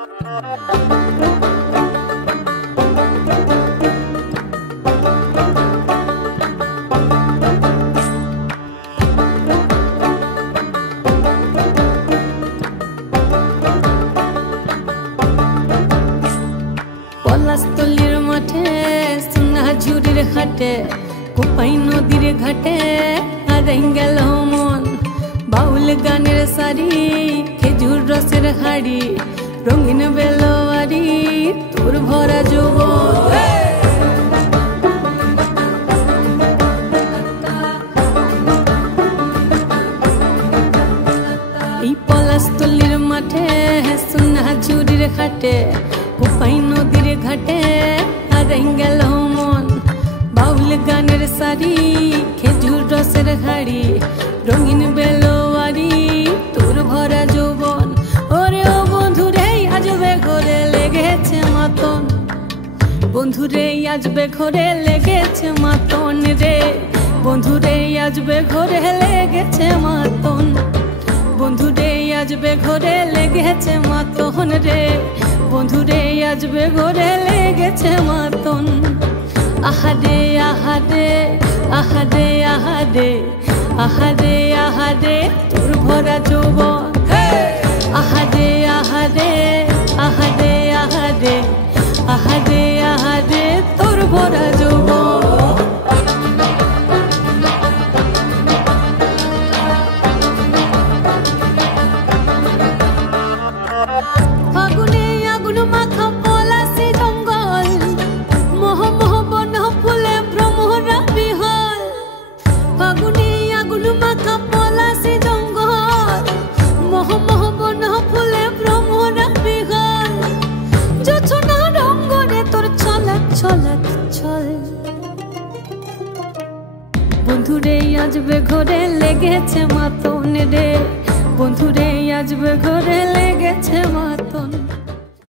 পলাশতলির মাঠে সোনাঝুরির হাটে কোপাই নদীর ঘাটে হারাই গেল মন। বাউল গানের শাড়ি খেজুর রসের হাড়ি রঙিন বেলোয়ারি তোর ভরা যৌবন। এই পলাশতলির মাঠে সোনাঝুরির হাটে কোপাই নদীর ঘাটে হারাই গেল মন। বাউল গানের শাড়ি খেজুর রসের হাড়ি রঙিন বেলোয়ারি তোর ভরা যৌবন। ওরে ও বন্ধুরে আজবে ঘরে লেগেছে মাতন, বন্ধুরে আজবে ঘরে লেগেছে মাতন রে। বন্ধুরে আজবে ঘরে লেগেছে মাতন, বন্ধুরে আজবে ঘরে লেগেছে মাতন রে। বন্ধুরে আজবে ঘরে লেগেছে মাতন। আহারে আহারে আহারে আহারে আহারে আহারে তোর ভরা যৌবন। আহারে আহারে আহারে আহারে আহারে আহারে তোর ভরা যৌবন। ফাগুনে আগুন মাখা পলাশি জঙ্গল, মোহ মোহ বন ফুলে ভ্রমরা বিহল। ফাগুনে আগুন মাখা পলাশি জঙ্গল, মোহ মোহ বন ফুলে ভ্রমরা বিহল। জোছনা রঙ্গনে তোর ছলক ছলক ছল। বন্ধুরে আজবে ঘরে লেগেছে মাতন রে। বন্ধুরে আজবে ঘরে লেগেছে মাতন।